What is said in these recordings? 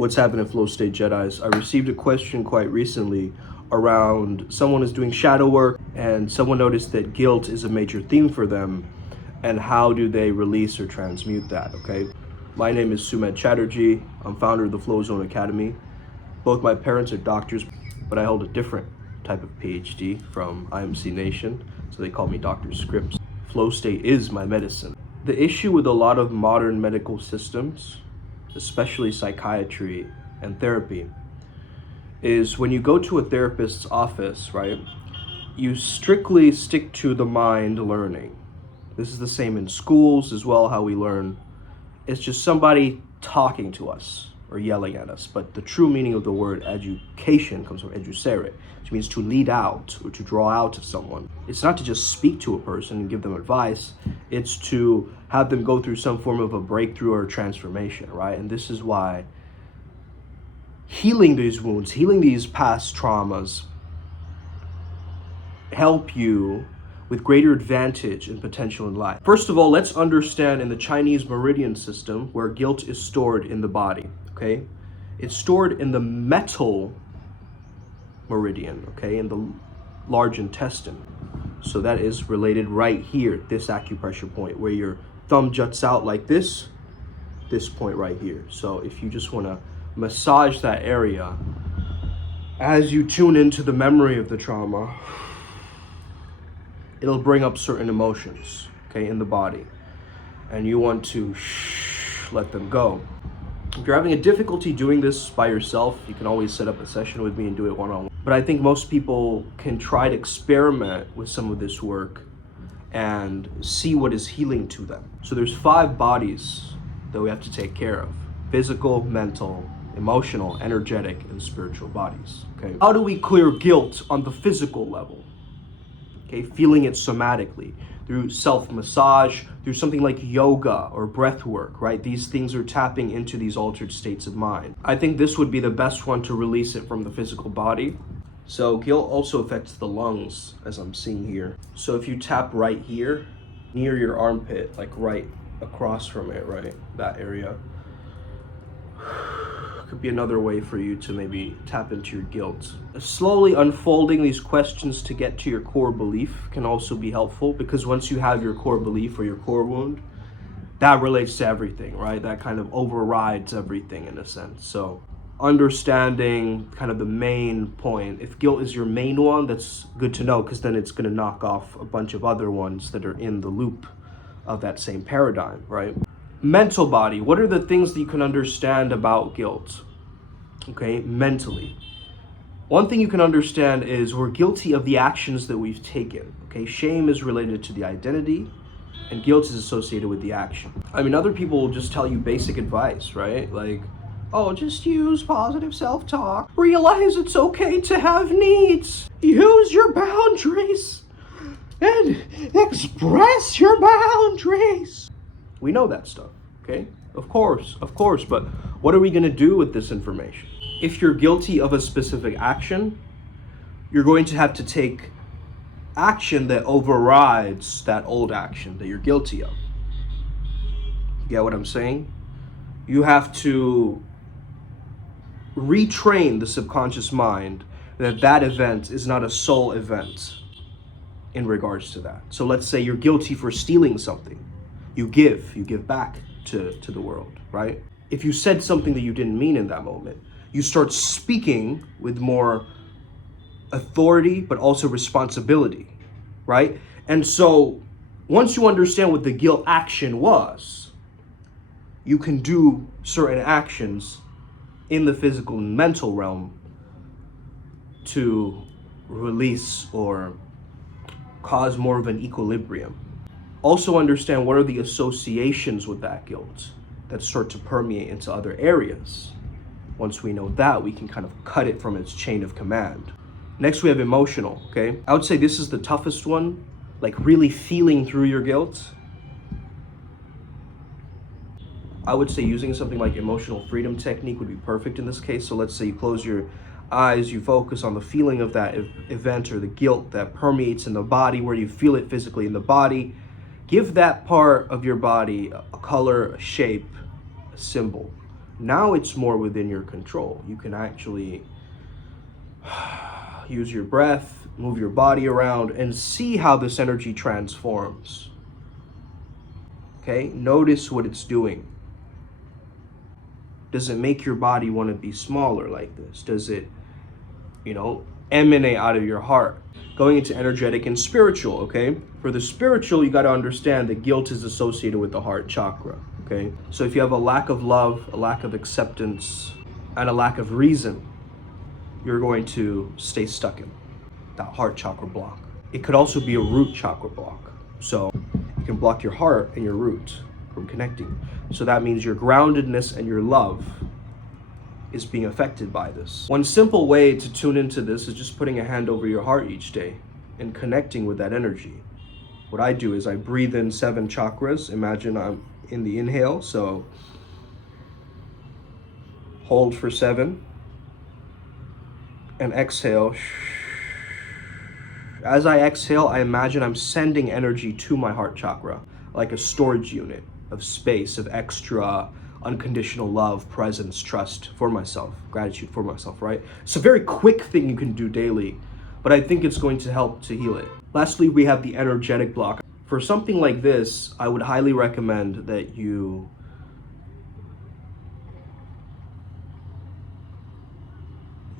What's happening, Flow State Jedis? I received a question quite recently around someone is doing shadow work and someone noticed that guilt is a major theme for them, and how do they release or transmute that, okay? My name is Sumedh Chatterjee. I'm founder of the Flow Zone Academy. Both my parents are doctors, but I hold a different type of PhD from IMC Nation, so they call me Dr. Scripps. Flow State is my medicine. The issue with a lot of modern medical systems, especially psychiatry and therapy, is when you go to a therapist's office, right, you strictly stick to the mind learning. This is the same in schools as well, how we learn. It's just somebody talking to us or yelling at us. But the true meaning of the word education comes from educere, which means to lead out or to draw out to someone. It's not to just speak to a person and give them advice. It's to have them go through some form of a breakthrough or transformation, right? And this is why healing these wounds, healing these past traumas help you with greater advantage and potential in life. First of all, let's understand in the Chinese meridian system where guilt is stored in the body, okay? It's stored in the metal meridian, okay, in the large intestine. So that is related right here, this acupressure point where your thumb juts out like this point right here. So if you just want to massage that area as you tune into the memory of the trauma, it'll bring up certain emotions, okay, in the body, and you want to let them go. If you're having a difficulty doing this by yourself, you can always set up a session with me and do it one-on-one. But I think most people can try to experiment with some of this work and see what is healing to them. So there's 5 bodies that we have to take care of: physical, mental, emotional, energetic, and spiritual bodies, okay? How do we clear guilt on the physical level? Okay, feeling it somatically through self-massage, through something like yoga or breath work, right? These things are tapping into these altered states of mind. I think this would be the best one to release it from the physical body. So guilt also affects the lungs, as I'm seeing here. So if you tap right here, near your armpit, like right across from it, right, that area, could be another way for you to maybe tap into your guilt. Slowly unfolding these questions to get to your core belief can also be helpful, because once you have your core belief or your core wound, that relates to everything, right? That kind of overrides everything in a sense. So understanding kind of the main point. If guilt is your main one, that's good to know, because then it's going to knock off a bunch of other ones that are in the loop of that same paradigm, right? Mental body, what are the things that you can understand about guilt, okay, mentally? One thing you can understand is we're guilty of the actions that we've taken, okay? Shame is related to the identity, and guilt is associated with the action. I mean, other people will just tell you basic advice, right? Like, oh, just use positive self-talk. Realize it's okay to have needs. Use your boundaries and express your boundaries. We know that stuff, okay? Of course, but what are we gonna do with this information? If you're guilty of a specific action, you're going to have to take action that overrides that old action that you're guilty of. You get what I'm saying? You have to retrain the subconscious mind that that event is not a sole event in regards to that. So let's say you're guilty for stealing something. You give back to the world, right? If you said something that you didn't mean in that moment, you start speaking with more authority, but also responsibility, right? And so once you understand what the guilt action was, you can do certain actions in the physical and mental realm to release or cause more of an equilibrium. Also understand what are the associations with that guilt that start to permeate into other areas. Once we know that, we can kind of cut it from its chain of command. Next, we have emotional, okay? I would say this is the toughest one, like really feeling through your guilt. I would say using something like emotional freedom technique would be perfect in this case. So let's say you close your eyes, you focus on the feeling of that event or the guilt that permeates in the body, where you feel it physically in the body. Give that part of your body a color, a shape, a symbol. Now it's more within your control. You can actually use your breath, move your body around, and see how this energy transforms. Okay, notice what it's doing. Does it make your body want to be smaller like this? Does it, emanate out of your heart? Going into energetic and spiritual, okay? For the spiritual, you got to understand that guilt is associated with the heart chakra, okay? So if you have a lack of love, a lack of acceptance, and a lack of reason, you're going to stay stuck in that heart chakra block. It could also be a root chakra block. So it can block your heart and your root from connecting. So that means your groundedness and your love is being affected by this. One simple way to tune into this is just putting a hand over your heart each day and connecting with that energy. What I do is I breathe in 7 chakras. Imagine I'm in the inhale, so hold for 7 and exhale. As I exhale, I imagine I'm sending energy to my heart chakra, like a storage unit of space, of extra unconditional love, presence, trust for myself, gratitude for myself, right? It's a very quick thing you can do daily, but I think it's going to help to heal it. Lastly, we have the energetic block. For something like this, I would highly recommend that you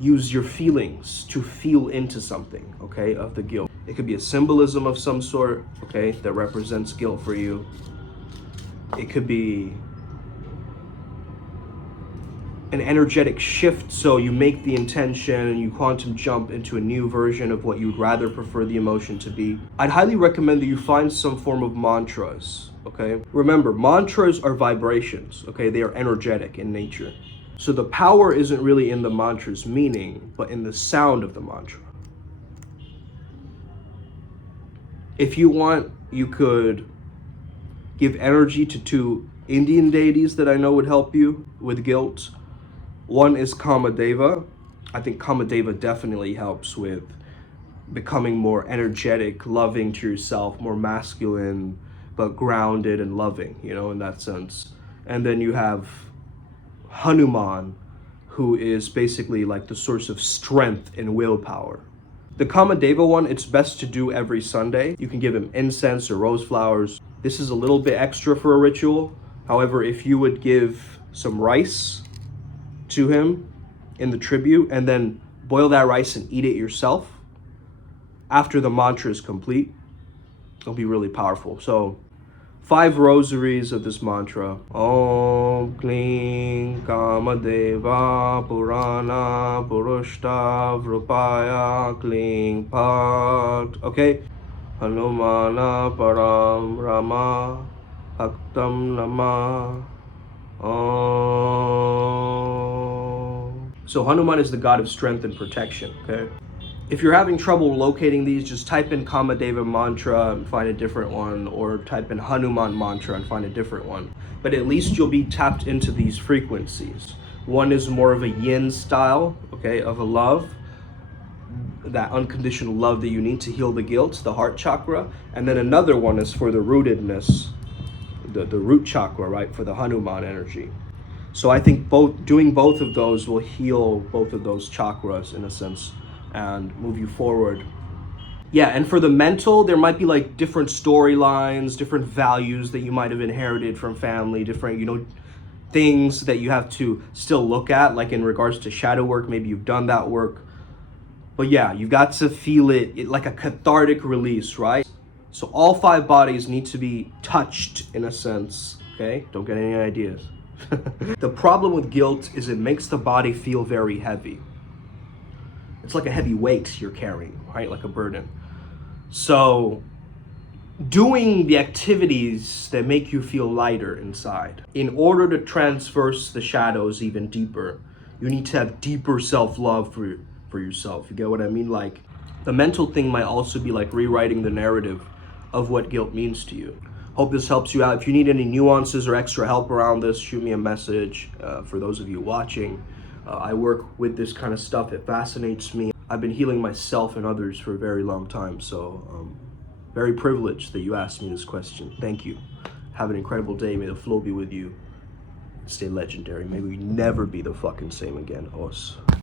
use your feelings to feel into something, okay, of the guilt. It could be a symbolism of some sort, okay, that represents guilt for you. It could be an energetic shift, so you make the intention and you quantum jump into a new version of what you'd rather prefer the emotion to be. I'd highly recommend that you find some form of mantras, okay? Remember, mantras are vibrations, okay? They are energetic in nature. So the power isn't really in the mantra's meaning, but in the sound of the mantra. If you want, you could give energy to 2 Indian deities that I know would help you with guilt. One is Kamadeva. I think Kamadeva definitely helps with becoming more energetic, loving to yourself, more masculine, but grounded and loving, in that sense. And then you have Hanuman, who is basically like the source of strength and willpower. The Kamadeva one, it's best to do every Sunday. You can give him incense or rose flowers. This is a little bit extra for a ritual. However, if you would give some rice to him in the tribute and then boil that rice and eat it yourself after the mantra is complete, it'll be really powerful. So 5 rosaries of this mantra. Om Kling Kamadeva Purana Purushta Vrupaya Kling Pat. Okay? Hanumana Param Rama Bhaktam Nama. So Hanuman is the god of strength and protection, okay? If you're having trouble locating these, just type in Kamadeva mantra and find a different one, or type in Hanuman mantra and find a different one. But at least you'll be tapped into these frequencies. One is more of a yin style, okay, of a love, that unconditional love that you need to heal the guilt, the heart chakra. And then another one is for the rootedness, the root chakra, right, for the Hanuman energy. So I think doing both of those will heal both of those chakras in a sense and move you forward. Yeah, and for the mental, there might be like different storylines, different values that you might have inherited from family, different, things that you have to still look at, like in regards to shadow work. Maybe you've done that work. But yeah, you've got to feel it like a cathartic release, right? So all 5 bodies need to be touched in a sense, okay? Don't get any ideas. The problem with guilt is it makes the body feel very heavy. It's like a heavy weight you're carrying, right? Like a burden. So doing the activities that make you feel lighter inside, in order to transverse the shadows even deeper, you need to have deeper self-love for yourself. You get what I mean? Like, the mental thing might also be like rewriting the narrative of what guilt means to you. Hope this helps you out. If you need any nuances or extra help around this, shoot me a message. For those of you watching, I work with this kind of stuff. It fascinates me. I've been healing myself and others for a very long time, so very privileged that you asked me this question. Thank you. Have an incredible day. May the flow be with you. stay legendary. May we never be the fucking same again, us.